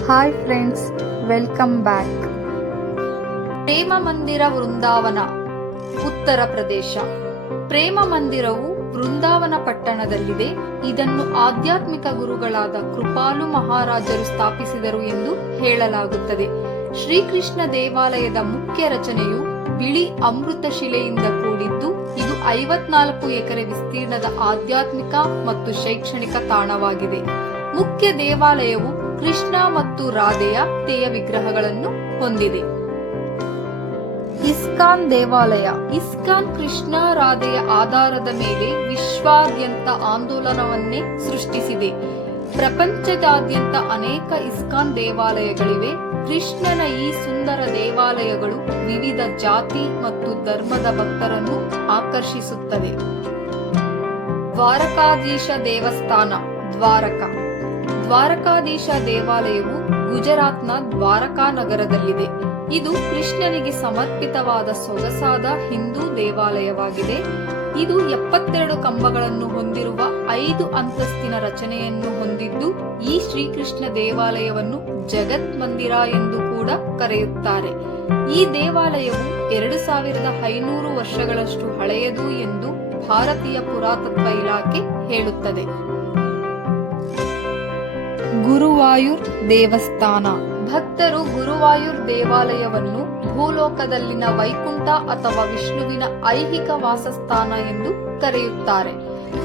Hi friends welcome back Prem Mandir Vrindavan Uttar Pradesh ಪ್ರೇಮ ಮಂದಿರವು ವೃಂದಾವನ ಪಟ್ಟಣದಲ್ಲಿದೆ ಇದನ್ನು ಆಧ್ಯಾತ್ಮಿಕ ಗುರುಗಳಾದ ಕೃಪಾಲು ಮಹಾರಾಜರು ಸ್ಥಾಪಿಸಿದರು ಎಂದು ಹೇಳಲಾಗುತ್ತದೆ. ಶ್ರೀಕೃಷ್ಣ ದೇವಾಲಯದ ಮುಖ್ಯ ರಚನೆಯು ಬಿಳಿ ಅಮೃತ ಶಿಲೆಯಿಂದ ಕೂಡಿದ್ದು, ಇದು ಐವತ್ನಾಲ್ಕು ಎಕರೆ ವಿಸ್ತೀರ್ಣದ ಆಧ್ಯಾತ್ಮಿಕ ಮತ್ತು ಶೈಕ್ಷಣಿಕ ತಾಣವಾಗಿದೆ. ಮುಖ್ಯ ದೇವಾಲಯವು ಕೃಷ್ಣ ಮತ್ತು ರಾಧೆಯ ತೇಯ ವಿಗ್ರಹಗಳನ್ನು ಹೊಂದಿದೆ. ಇಸ್ಕಾನ್ ದೇವಾಲಯ. ಇಸ್ಕಾನ್ ಕೃಷ್ಣ ರಾಧೆಯ ಆಧಾರದ ಮೇಲೆ ವಿಶ್ವಾದ್ಯಂತ ಆಂದೋಲನವನ್ನೇ ಸೃಷ್ಟಿಸಿದೆ. ಪ್ರಪಂಚದಾದ್ಯಂತ ಅನೇಕ ಇಸ್ಕಾನ್ ದೇವಾಲಯಗಳಿವೆ. ಕೃಷ್ಣನ ಈ ಸುಂದರ ದೇವಾಲಯಗಳು ವಿವಿಧ ಜಾತಿ ಮತ್ತು ಧರ್ಮದ ಭಕ್ತರನ್ನು ಆಕರ್ಷಿಸುತ್ತವೆ. ದ್ವಾರಕಾಧೀಶ ದೇವಸ್ಥಾನ, ದ್ವಾರಕ. ದ್ವಾರಕಾಧೀಶ ದೇವಾಲಯವು ಗುಜರಾತ್ನ ದ್ವಾರಕಾ ನಗರದಲ್ಲಿದೆ ಇದು ಕೃಷ್ಣನಿಗೆ ಸಮರ್ಪಿತವಾದ ಸೊಗಸಾದ ಹಿಂದೂ ದೇವಾಲಯವಾಗಿದೆ. ಇದು ಎಪ್ಪತ್ತೆರಡು ಕಂಬಗಳನ್ನು ಹೊಂದಿರುವ ಐದು ಅಂತಸ್ತಿನ ರಚನೆಯನ್ನು ಹೊಂದಿದ್ದು, ಈ ಶ್ರೀಕೃಷ್ಣ ದೇವಾಲಯವನ್ನು ಜಗತ್ ಮಂದಿರ ಎಂದು ಕೂಡ ಕರೆಯುತ್ತಾರೆ. ಈ ದೇವಾಲಯವು ಎರಡು ಸಾವಿರದ ಐನೂರು ವರ್ಷಗಳಷ್ಟು ಹಳೆಯದು ಎಂದು ಭಾರತೀಯ ಪುರಾತತ್ವ ಇಲಾಖೆ ಹೇಳುತ್ತದೆ. ಗುರುವಾಯೂರ್ ದೇವಸ್ಥಾನ. ಭಕ್ತರು ಗುರುವಾಯೂರ್ ದೇವಾಲಯವನ್ನು ಭೂಲೋಕದಲ್ಲಿನ ವೈಕುಂಠ ಅಥವಾ ವಿಷ್ಣುವಿನ ಐಹಿಕ ವಾಸಸ್ಥಾನ ಎಂದು ಕರೆಯುತ್ತಾರೆ.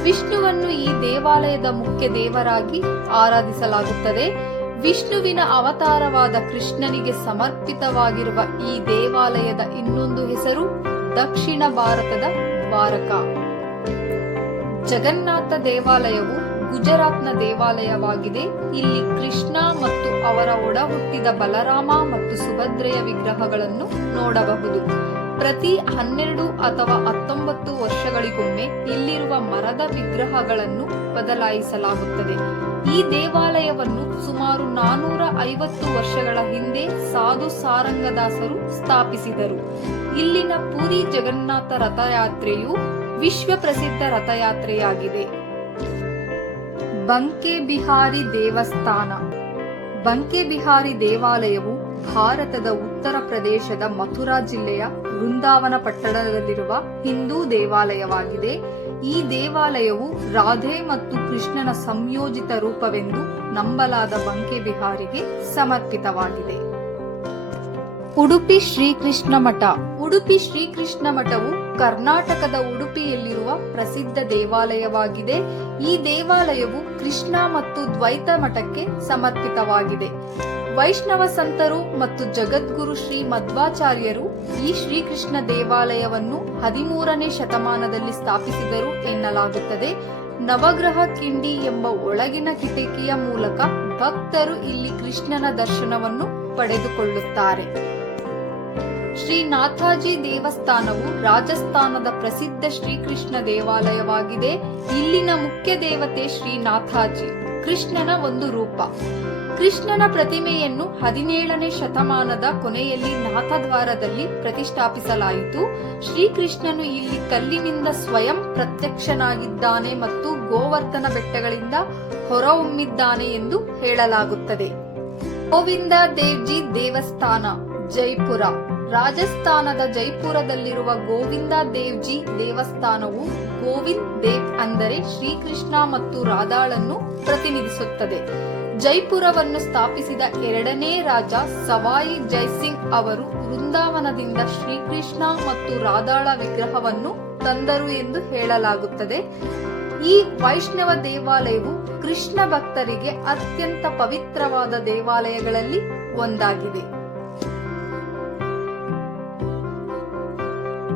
ವಿಷ್ಣುವನ್ನು ಈ ದೇವಾಲಯದ ಮುಖ್ಯ ದೇವರಾಗಿ ಆರಾಧಿಸಲಾಗುತ್ತದೆ. ವಿಷ್ಣುವಿನ ಅವತಾರವಾದ ಕೃಷ್ಣನಿಗೆ ಸಮರ್ಪಿತವಾಗಿರುವ ಈ ದೇವಾಲಯದ ಇನ್ನೊಂದು ಹೆಸರು ದಕ್ಷಿಣ ಭಾರತದ ದ್ವಾರಕ. ಜಗನ್ನಾಥ ದೇವಾಲಯವು ಗುಜರಾತ್ನ ದೇವಾಲಯವಾಗಿದೆ. ಇಲ್ಲಿ ಕೃಷ್ಣ ಮತ್ತು ಅವರ ಒಡ ಹುಟ್ಟಿದ ಬಲರಾಮ ಮತ್ತು ಸುಭದ್ರೆಯ ವಿಗ್ರಹಗಳನ್ನು ನೋಡಬಹುದು. ಪ್ರತಿ ಹನ್ನೆರಡು ಅಥವಾ ಹತ್ತೊಂಬತ್ತು ವರ್ಷಗಳಿಗೊಮ್ಮೆ ಇಲ್ಲಿರುವ ಮರದ ವಿಗ್ರಹಗಳನ್ನು ಬದಲಾಯಿಸಲಾಗುತ್ತದೆ. ಈ ದೇವಾಲಯವನ್ನು ಸುಮಾರು ನಾನೂರ ಐವತ್ತು ವರ್ಷಗಳ ಹಿಂದೆ ಸಾಧು ಸಾರಂಗದಾಸರು ಸ್ಥಾಪಿಸಿದರು. ಇಲ್ಲಿನ ಪುರಿ ಜಗನ್ನಾಥ ರಥಯಾತ್ರೆಯು ವಿಶ್ವ ಪ್ರಸಿದ್ಧ ರಥಯಾತ್ರೆಯಾಗಿದೆ. ಬಂಕೆ ಬಿಹಾರಿ ದೇವಸ್ಥಾನ. ಬಂಕೆ ಬಿಹಾರಿ ದೇವಾಲಯವು ಭಾರತದ ಉತ್ತರ ಪ್ರದೇಶದ ಮಥುರಾ ಜಿಲ್ಲೆಯ ವೃಂದಾವನ ಪಟ್ಟಣದಲ್ಲಿರುವ ಹಿಂದೂ ದೇವಾಲಯವಾಗಿದೆ. ಈ ದೇವಾಲಯವು ರಾಧೆ ಮತ್ತು ಕೃಷ್ಣನ ಸಂಯೋಜಿತ ರೂಪವೆಂದು ನಂಬಲಾದ ಬಂಕೆ ಬಿಹಾರಿಗೆ ಸಮರ್ಪಿತವಾಗಿದೆ. ಉಡುಪಿ ಶ್ರೀಕೃಷ್ಣ ಮಠ. ಉಡುಪಿ ಶ್ರೀಕೃಷ್ಣ ಮಠವು ಕರ್ನಾಟಕದ ಉಡುಪಿಯಲ್ಲಿರುವ ಪ್ರಸಿದ್ಧ ದೇವಾಲಯವಾಗಿದೆ. ಈ ದೇವಾಲಯವು ಕೃಷ್ಣ ಮತ್ತು ದ್ವೈತ ಮಠಕ್ಕೆ ಸಮರ್ಪಿತವಾಗಿದೆ. ವೈಷ್ಣವ ಸಂತರು ಮತ್ತು ಜಗದ್ಗುರು ಶ್ರೀ ಮಧ್ವಾಚಾರ್ಯರು ಈ ಶ್ರೀಕೃಷ್ಣ ದೇವಾಲಯವನ್ನು ಹದಿಮೂರನೇ ಶತಮಾನದಲ್ಲಿ ಸ್ಥಾಪಿಸಿದರು ಎನ್ನಲಾಗುತ್ತದೆ. ನವಗ್ರಹ ಕಿಂಡಿ ಎಂಬ ಒಳಗಿನ ಕಿಟಕಿಯ ಮೂಲಕ ಭಕ್ತರು ಇಲ್ಲಿ ಕೃಷ್ಣನ ದರ್ಶನವನ್ನು ಪಡೆದುಕೊಳ್ಳುತ್ತಾರೆ. ಶ್ರೀ ನಾಥಾಜಿ ದೇವಸ್ಥಾನವು ರಾಜಸ್ಥಾನದ ಪ್ರಸಿದ್ಧ ಶ್ರೀಕೃಷ್ಣ ದೇವಾಲಯವಾಗಿದೆ. ಇಲ್ಲಿನ ಮುಖ್ಯ ದೇವತೆ ಶ್ರೀ ನಾಥಾಜಿ, ಕೃಷ್ಣನ ಒಂದು ರೂಪ. ಕೃಷ್ಣನ ಪ್ರತಿಮೆಯನ್ನು ಹದಿನೇಳನೇ ಶತಮಾನದ ಕೊನೆಯಲ್ಲಿ ನಾಥದ್ವಾರದಲ್ಲಿ ಪ್ರತಿಷ್ಠಾಪಿಸಲಾಯಿತು. ಶ್ರೀಕೃಷ್ಣನು ಇಲ್ಲಿ ಕಲ್ಲಿನಿಂದ ಸ್ವಯಂ ಪ್ರತ್ಯಕ್ಷನಾಗಿದ್ದಾನೆ ಮತ್ತು ಗೋವರ್ಧನ ಬೆಟ್ಟಗಳಿಂದ ಹೊರಹೊಮ್ಮಿದ್ದಾನೆ ಎಂದು ಹೇಳಲಾಗುತ್ತದೆ. ಗೋವಿಂದ ದೇವ್ಜಿ ದೇವಸ್ಥಾನ, ಜೈಪುರ. ರಾಜಸ್ಥಾನದ ಜೈಪುರದಲ್ಲಿರುವ ಗೋವಿಂದ ದೇವ್ಜಿ ದೇವಸ್ಥಾನವು ಗೋವಿಂದ್ ದೇವ್ ಅಂದರೆ ಶ್ರೀಕೃಷ್ಣ ಮತ್ತು ರಾಧಾಳನ್ನು ಪ್ರತಿನಿಧಿಸುತ್ತದೆ. ಜೈಪುರವನ್ನು ಸ್ಥಾಪಿಸಿದ ಎರಡನೇ ರಾಜ ಸವಾಯಿ ಜೈಸಿಂಗ್ ಅವರು ವೃಂದಾವನದಿಂದ ಶ್ರೀಕೃಷ್ಣ ಮತ್ತು ರಾಧಾಳ ವಿಗ್ರಹವನ್ನು ತಂದರು ಎಂದು ಹೇಳಲಾಗುತ್ತದೆ. ಈ ವೈಷ್ಣವ ದೇವಾಲಯವು ಕೃಷ್ಣ ಭಕ್ತರಿಗೆ ಅತ್ಯಂತ ಪವಿತ್ರವಾದ ದೇವಾಲಯಗಳಲ್ಲಿ ಒಂದಾಗಿದೆ.